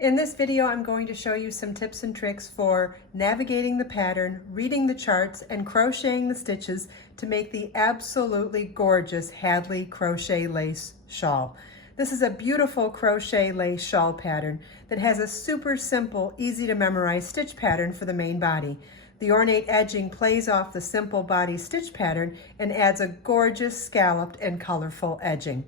In this video, I'm going to show you some tips and tricks for navigating the pattern, reading the charts, and crocheting the stitches to make the absolutely gorgeous Hadley crochet lace shawl. This is a beautiful crochet lace shawl pattern that has a super simple, easy to memorize stitch pattern for the main body. The ornate edging plays off the simple body stitch pattern and adds a gorgeous scalloped and colorful edging.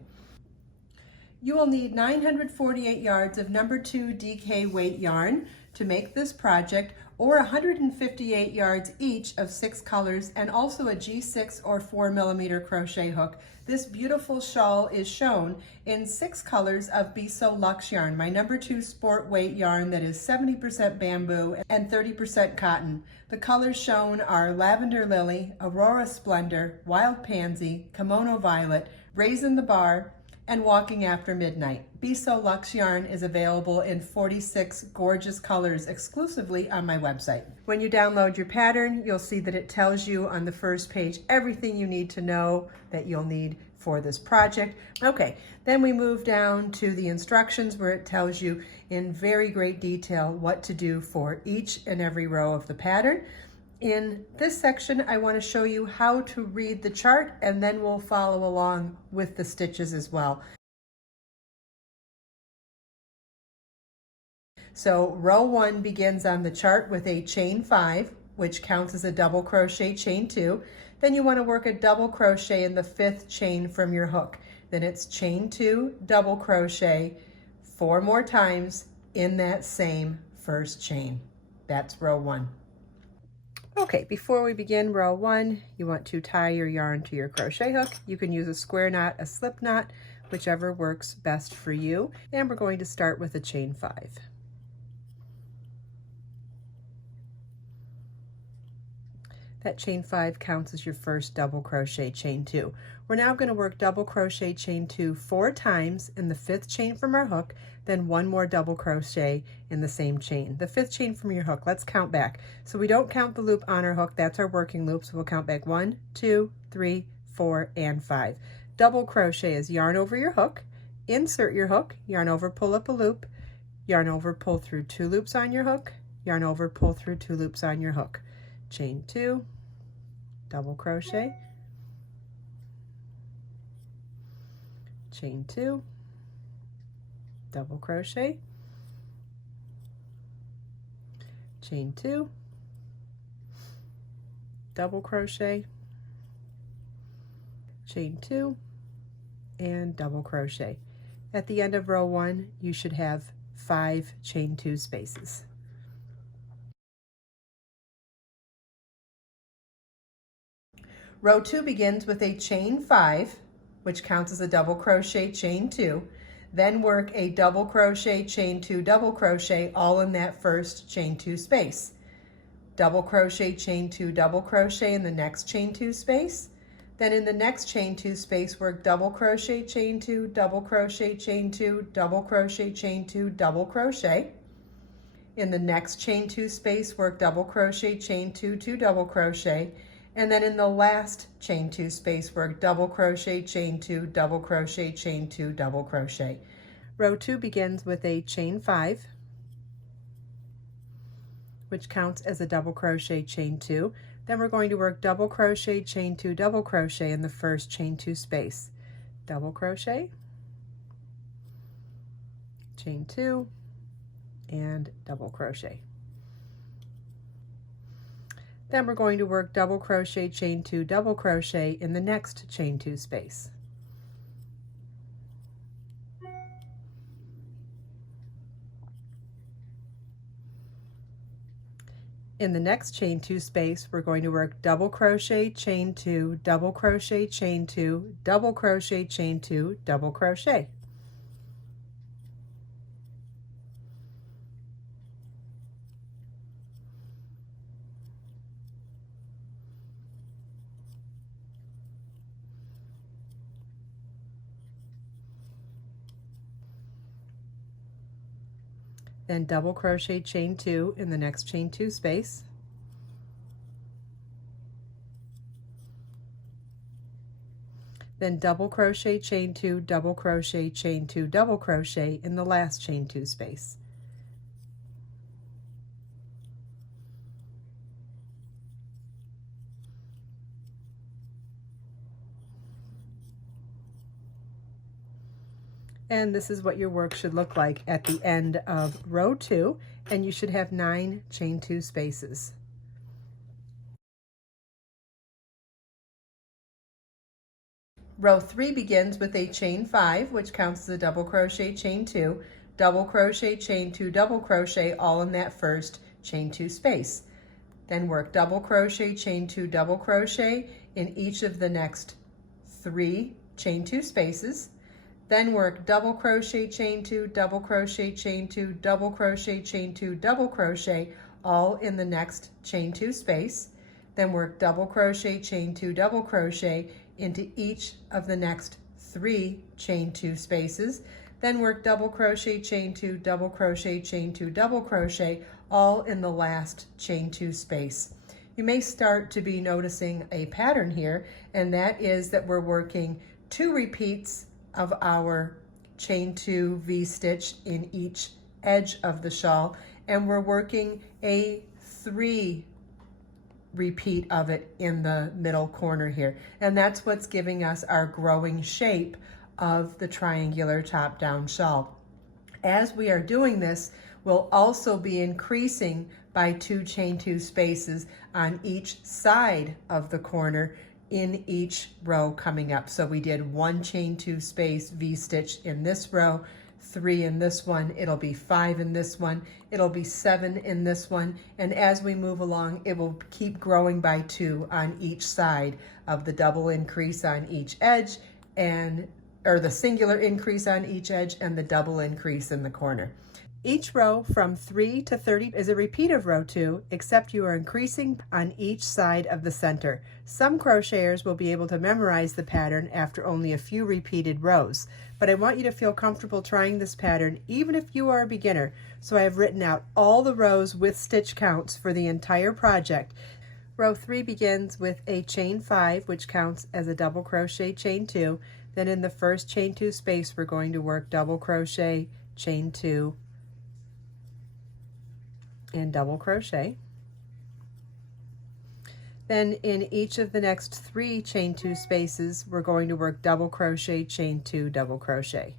You will need 948 yards of number 2 DK weight yarn to make this project, or 158 yards each of 6 colors, and also a G6 or 4mm crochet hook. This beautiful shawl is shown in 6 colors of Be So Luxe yarn, my number 2 sport weight yarn that is 70% bamboo and 30% cotton. The colors shown are Lavender Lily, Aurora Splendor, Wild Pansy, Kimono Violet, Raisin the Bar, and Walking After Midnight. Be So Luxe yarn is available in 46 gorgeous colors exclusively on my website. When you download your pattern, you'll see that it tells you on the first page everything you need to know that you'll need for this project. Okay, then we move down to the instructions where it tells you in very great detail what to do for each and every row of the pattern. In this section, I want to show you how to read the chart, and then we'll follow along with the stitches as well. So row 1 begins on the chart with a chain 5, which counts as a double crochet chain 2. Then you want to work a double crochet in the 5th chain from your hook. Then it's chain 2, double crochet 4 more times in that same first chain. That's row 1. Okay, before we begin row 1, you want to tie your yarn to your crochet hook. You can use a square knot, a slip knot, whichever works best for you. And we're going to start with a chain 5. That chain 5 counts as your first double crochet chain 2. We're now going to work double crochet chain 2 4 times in the 5th chain from our hook, then 1 more double crochet in the same chain. The 5th chain from your hook, let's count back. So we don't count the loop on our hook, that's our working loop, so we'll count back 1, 2, 3, 4, and 5. Double crochet is yarn over your hook, insert your hook, yarn over, pull up a loop, yarn over, pull through 2 loops on your hook, yarn over, pull through 2 loops on your hook. Chain 2, double crochet, chain 2, double crochet, chain 2, double crochet, chain 2, and double crochet. At the end of row 1, you should have 5 chain 2 spaces. Row 2 begins with a chain 5, which counts as a double crochet chain 2, then work a double crochet chain 2 double crochet all in that first chain 2 space. Double crochet chain 2 double crochet in the next chain 2 space. Then in the next chain 2 space, work double crochet chain 2 double crochet chain 2 double crochet chain 2 double crochet. In the next chain 2 space, work double crochet chain 2 2 double crochet. And then in the last chain 2 space, work double crochet chain 2 double crochet chain 2 double crochet. Row 2 begins with a chain 5, which counts as a double crochet chain 2. Then we're going to work double crochet chain 2 double crochet in the first chain 2 space. Double crochet, chain 2, and double crochet. Then we're going to work double crochet chain 2 double crochet in the next chain 2 space. In the next chain 2 space, we're going to work double crochet chain 2 double crochet chain 2 double crochet chain 2 double crochet. Then double crochet chain 2 in the next chain 2 space. Then double crochet chain 2 double crochet chain 2 double crochet in the last chain 2 space. And this is what your work should look like at the end of row 2, and you should have 9 chain 2 spaces. Row 3 begins with a chain 5, which counts as a double crochet chain 2, double crochet chain 2, double crochet, all in that first chain 2 space. Then work double crochet chain 2, double crochet in each of the next 3 chain 2 spaces. Then work double crochet chain 2, double crochet chain 2, double crochet chain 2, double crochet, all in the next chain 2 space. Then work double crochet chain 2, double crochet into each of the next 3 chain 2 spaces. Then work double crochet chain 2, double crochet chain 2, double crochet, all in the last chain 2 space. You may start to be noticing a pattern here, and that is that we're working 2 repeats of our chain 2 V-stitch in each edge of the shawl, and we're working a 3 repeat of it in the middle corner here. And that's what's giving us our growing shape of the triangular top-down shawl. As we are doing this, we'll also be increasing by 2 chain 2 spaces on each side of the corner in each row coming up. So we did 1 chain 2 space V-stitch in this row, 3 in this one, it'll be 5 in this one, it'll be 7 in this one, and as we move along, it will keep growing by 2 on each side of the double increase on each edge, or the singular increase on each edge and the double increase in the corner. Each row from 3 to 30 is a repeat of row 2, except you are increasing on each side of the center. Some crocheters will be able to memorize the pattern after only a few repeated rows, but I want you to feel comfortable trying this pattern even if you are a beginner. So I have written out all the rows with stitch counts for the entire project. Row 3 begins with a chain 5, which counts as a double crochet chain 2. Then in the first chain 2 space, we're going to work double crochet, chain 2, and double crochet. Then in each of the next 3 chain 2 spaces, we're going to work double crochet, chain 2, double crochet.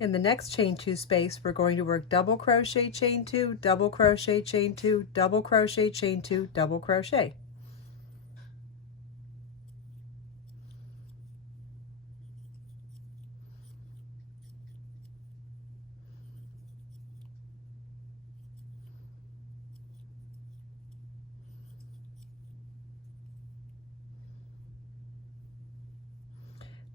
In the next chain 2 space, we're going to work double crochet, chain 2, double crochet, chain 2, double crochet, chain 2, double crochet.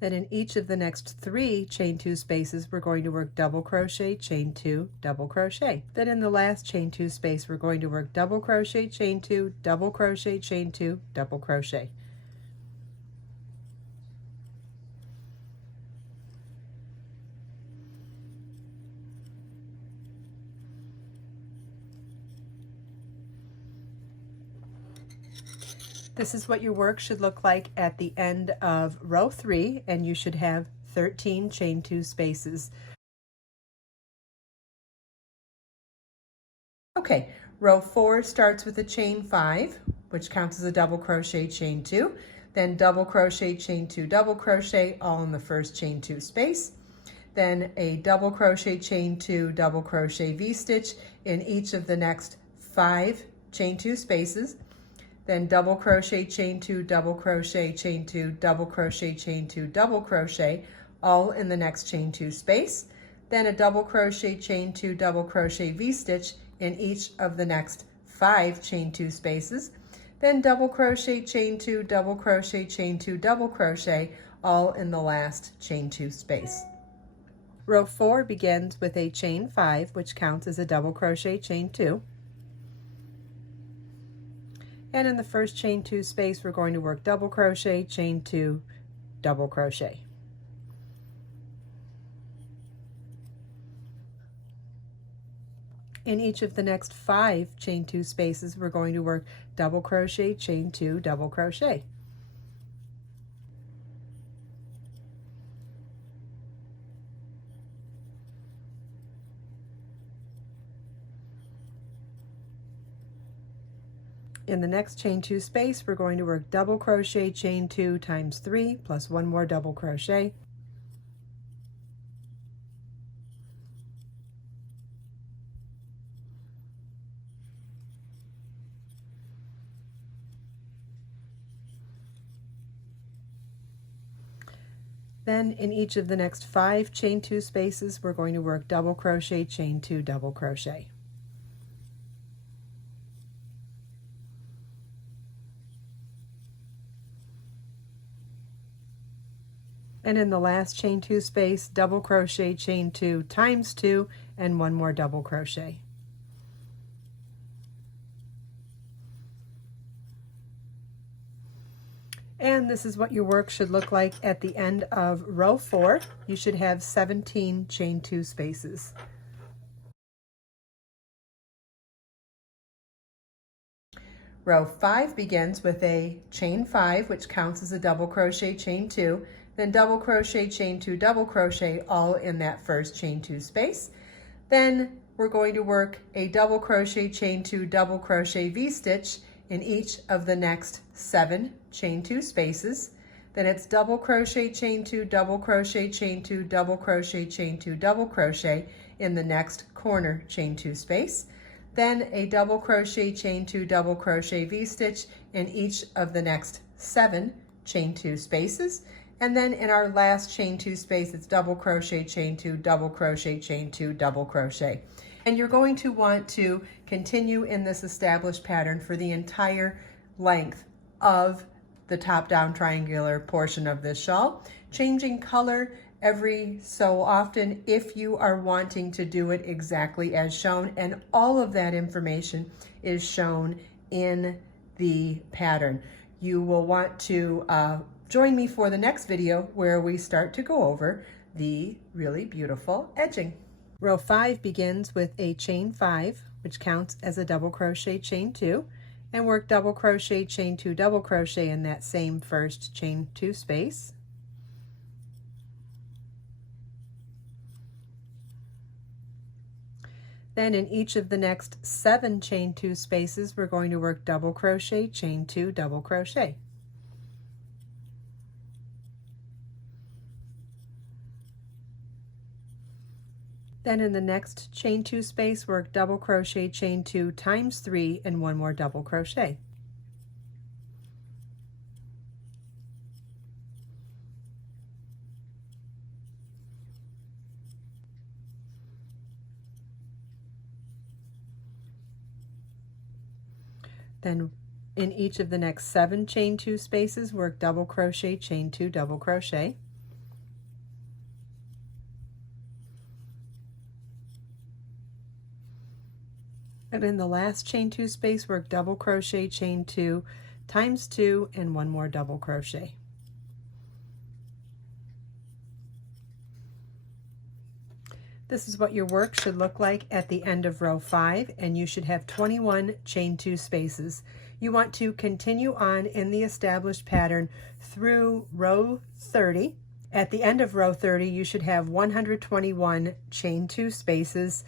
Then in each of the next 3 chain 2 spaces, we're going to work double crochet, chain 2, double crochet. Then in the last chain 2 space, we're going to work double crochet, chain 2, double crochet, chain 2, double crochet. This is what your work should look like at the end of row 3, and you should have 13 chain 2 spaces. Okay, row 4 starts with a chain 5, which counts as a double crochet, chain 2, then double crochet, chain 2, double crochet, all in the first chain 2 space. Then a double crochet, chain 2, double crochet V-stitch in each of the next 5 chain 2 spaces. Then double crochet, chain 2, double crochet, chain 2, double crochet, chain 2, double crochet, all in the next chain 2 space. Then a double crochet, chain 2, double crochet V-stitch in each of the next 5 chain 2 spaces. Then double crochet, chain 2, double crochet, chain 2, double crochet, all in the last chain 2 space. Row 4 begins with a chain 5, which counts as a double crochet, chain 2. And in the first chain 2 space, we're going to work double crochet, chain 2, double crochet. In each of the next 5 chain 2 spaces, we're going to work double crochet, chain 2, double crochet. In the next chain 2 space, we're going to work double crochet, chain 2 times 3 plus 1 more double crochet. Then in each of the next 5 chain 2 spaces, we're going to work double crochet, chain 2, double crochet. And in the last chain 2 space, double crochet, chain 2 times 2 and 1 more double crochet. And this is what your work should look like at the end of row 4. You should have 17 chain 2 spaces. Row 5 begins with a chain 5, which counts as a double crochet, chain 2, then double crochet, chain 2, double crochet, all in that first chain 2 space. Then we're going to work a double crochet, chain 2, double crochet V-stitch in each of the next 7 chain 2 spaces. Then it's double crochet, chain 2, double crochet, chain 2, double crochet, chain 2, double crochet in the next corner chain 2 space. Then a double crochet, chain 2, double crochet V-stitch in each of the next 7 chain 2 spaces. And then in our last chain 2 space, it's double crochet, chain 2, double crochet, chain 2, double crochet. And you're going to want to continue in this established pattern for the entire length of the top-down triangular portion of this shawl, changing color every so often if you are wanting to do it exactly as shown, and all of that information is shown in the pattern. You will want to join me for the next video where we start to go over the really beautiful edging. Row 5 begins with a chain 5, which counts as a double crochet, chain 2, and work double crochet, chain 2, double crochet in that same first chain 2 space. Then in each of the next 7 chain 2 spaces, we're going to work double crochet, chain 2, double crochet. Then in the next chain 2 space, work double crochet, chain 2 times 3 and 1 more double crochet. Then in each of the next 7 chain 2 spaces, work double crochet, chain 2, double crochet. And in the last chain 2 space, work double crochet, chain 2 times 2 and 1 more double crochet. This is what your work should look like at the end of row 5, and you should have 21 chain 2 spaces. You want to continue on in the established pattern through row 30. At the end of row 30, you should have 121 chain 2 spaces.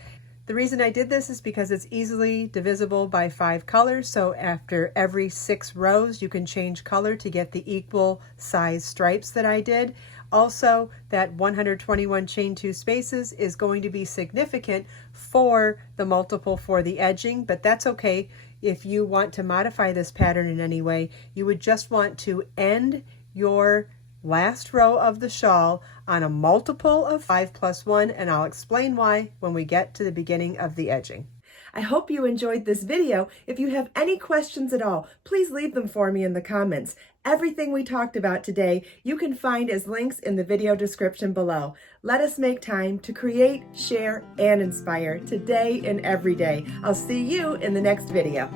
The reason I did this is because it's easily divisible by 5 colors, so after every 6 rows you can change color to get the equal size stripes that I did. Also, that 121 chain 2 spaces is going to be significant for the multiple for the edging, but that's okay. If you want to modify this pattern in any way, you would just want to end your last row of the shawl on a multiple of 5 plus 1, and I'll explain why when we get to the beginning of the edging. I hope you enjoyed this video. If you have any questions at all, please leave them for me in the comments. Everything we talked about today you can find as links in the video description below. Let us make time to create, share, and inspire today and every day. I'll see you in the next video.